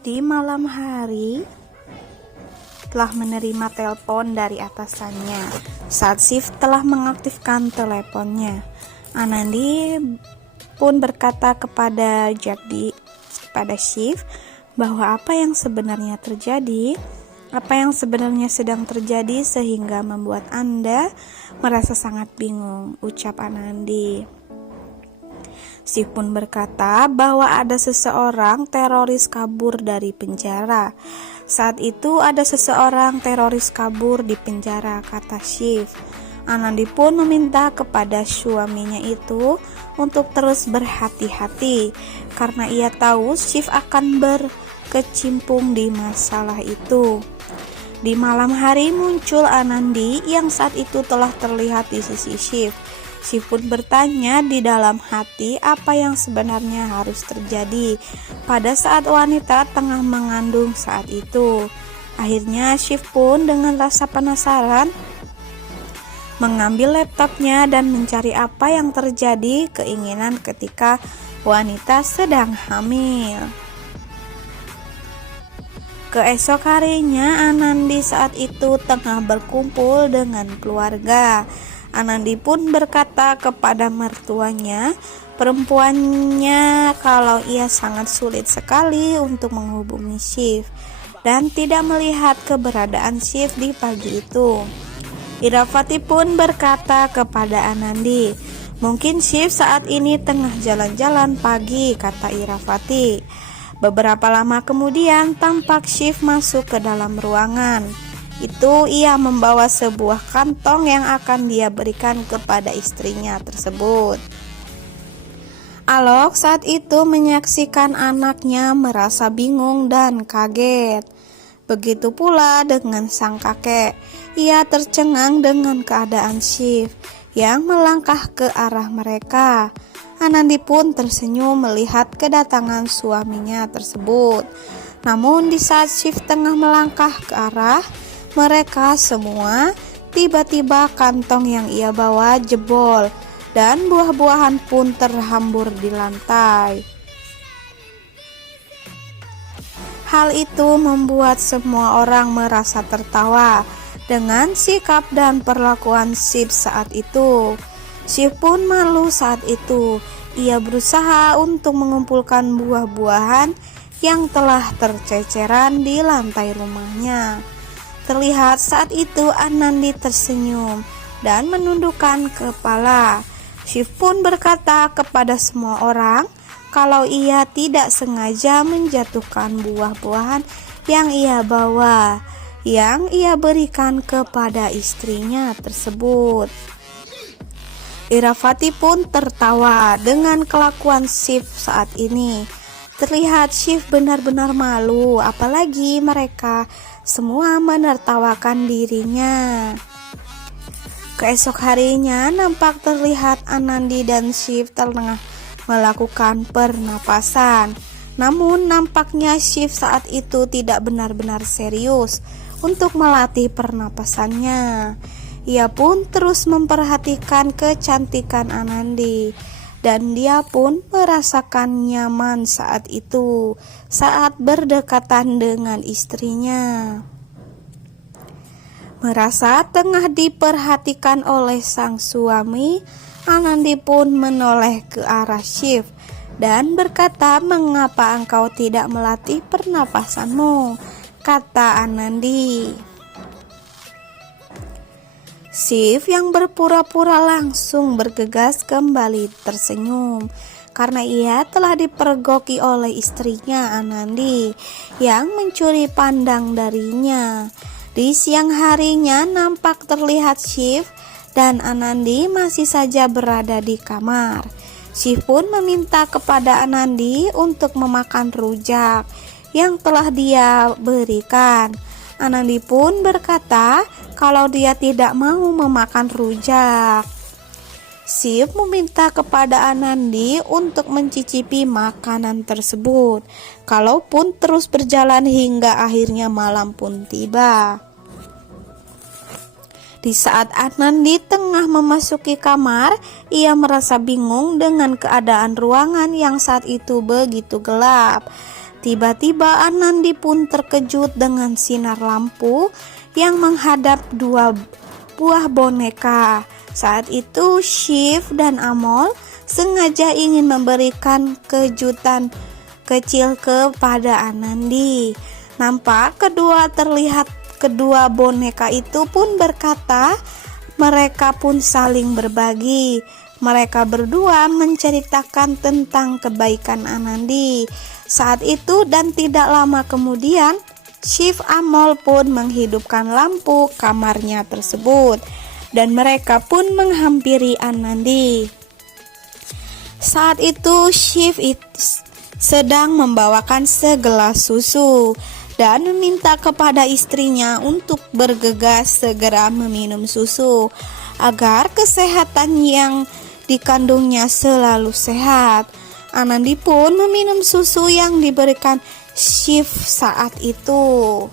Di malam hari telah menerima telepon dari atasannya. Saat Shiv telah mengaktifkan teleponnya, Anandi pun berkata kepada Shiv bahwa apa yang sebenarnya terjadi, apa yang sebenarnya sedang terjadi sehingga membuat Anda merasa sangat bingung, ucap Anandi. Shiv pun berkata bahwa ada seseorang teroris kabur dari penjara. Saat itu ada seseorang teroris kabur di penjara, kata Shiv. Anandi pun meminta kepada suaminya itu untuk terus berhati-hati karena ia tahu Shiv akan berkecimpung di masalah itu. Di malam hari muncul Anandi yang saat itu telah terlihat di sisi Shiv. Shiv pun bertanya di dalam hati apa yang sebenarnya harus terjadi pada saat wanita tengah mengandung saat itu. Akhirnya Shiv pun dengan rasa penasaran mengambil laptopnya dan mencari apa yang terjadi keinginan ketika wanita sedang hamil. Keesok harinya Anandi saat itu tengah berkumpul dengan keluarga. Anandi pun berkata kepada mertuanya, perempuannya, kalau ia sangat sulit sekali untuk menghubungi Shiv dan tidak melihat keberadaan Shiv di pagi itu. Iravati pun berkata kepada Anandi, mungkin Shiv saat ini tengah jalan-jalan pagi, kata Iravati. Beberapa lama kemudian tampak Shiv masuk ke dalam ruangan. Itu ia membawa sebuah kantong yang akan dia berikan kepada istrinya tersebut. Alok saat itu menyaksikan anaknya merasa bingung dan kaget. Begitu pula dengan sang kakek. Ia tercengang dengan keadaan Shiv yang melangkah ke arah mereka. Anandi pun tersenyum melihat kedatangan suaminya tersebut. Namun di saat Shiv tengah melangkah ke arah mereka semua, tiba-tiba kantong yang ia bawa jebol dan buah-buahan pun terhambur di lantai. Hal itu membuat semua orang merasa tertawa dengan sikap dan perlakuan Shiv saat itu. Shiv pun malu saat itu. Ia berusaha untuk mengumpulkan buah-buahan yang telah terceceran di lantai rumahnya. Terlihat saat itu Anandi tersenyum dan menundukkan kepala. Shiv pun berkata kepada semua orang kalau ia tidak sengaja menjatuhkan buah-buahan yang ia bawa, yang ia berikan kepada istrinya tersebut. Iravati pun tertawa dengan kelakuan Shiv saat ini. Terlihat Shiv benar-benar malu, apalagi mereka semua menertawakan dirinya. Keesok harinya nampak terlihat Anandi dan Shiv tengah melakukan pernapasan. Namun nampaknya Shiv saat itu tidak benar-benar serius untuk melatih pernapasannya. Ia pun terus memperhatikan kecantikan Anandi. Dan dia pun merasakan nyaman saat itu, saat berdekatan dengan istrinya. Merasa tengah diperhatikan oleh sang suami, Anandi pun menoleh ke arah Shiv dan berkata, mengapa engkau tidak melatih pernapasanmu, kata Anandi. Shiv yang berpura-pura langsung bergegas kembali tersenyum karena ia telah dipergoki oleh istrinya Anandi yang mencuri pandang darinya. Di siang harinya nampak terlihat Shiv dan Anandi masih saja berada di kamar. Shiv pun meminta kepada Anandi untuk memakan rujak yang telah dia berikan. Anandi pun berkata kalau dia tidak mau memakan rujak. Shiv meminta kepada Anandi untuk mencicipi makanan tersebut, kalaupun terus berjalan hingga akhirnya malam pun tiba. Di saat Anandi tengah memasuki kamar, ia merasa bingung dengan keadaan ruangan yang saat itu begitu gelap. Tiba-tiba Anandi pun terkejut dengan sinar lampu yang menghadap dua buah boneka. Saat itu Shiv dan Amol sengaja ingin memberikan kejutan kecil kepada Anandi. Nampak kedua boneka itu pun berkata, mereka pun saling berbagi. Mereka berdua menceritakan tentang kebaikan Anandi. Saat itu dan tidak lama kemudian, Shiv Amol pun menghidupkan lampu kamarnya tersebut dan mereka pun menghampiri Anandi. Saat itu Shiv sedang membawakan segelas susu dan meminta kepada istrinya untuk bergegas segera meminum susu agar kesehatan yang dikandungnya selalu sehat. Anandi pun meminum susu yang diberikan Shiv saat itu.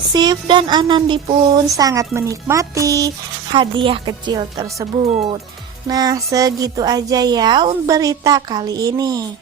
Shiv dan Anandi pun sangat menikmati hadiah kecil tersebut. Nah, segitu aja ya untuk berita kali ini.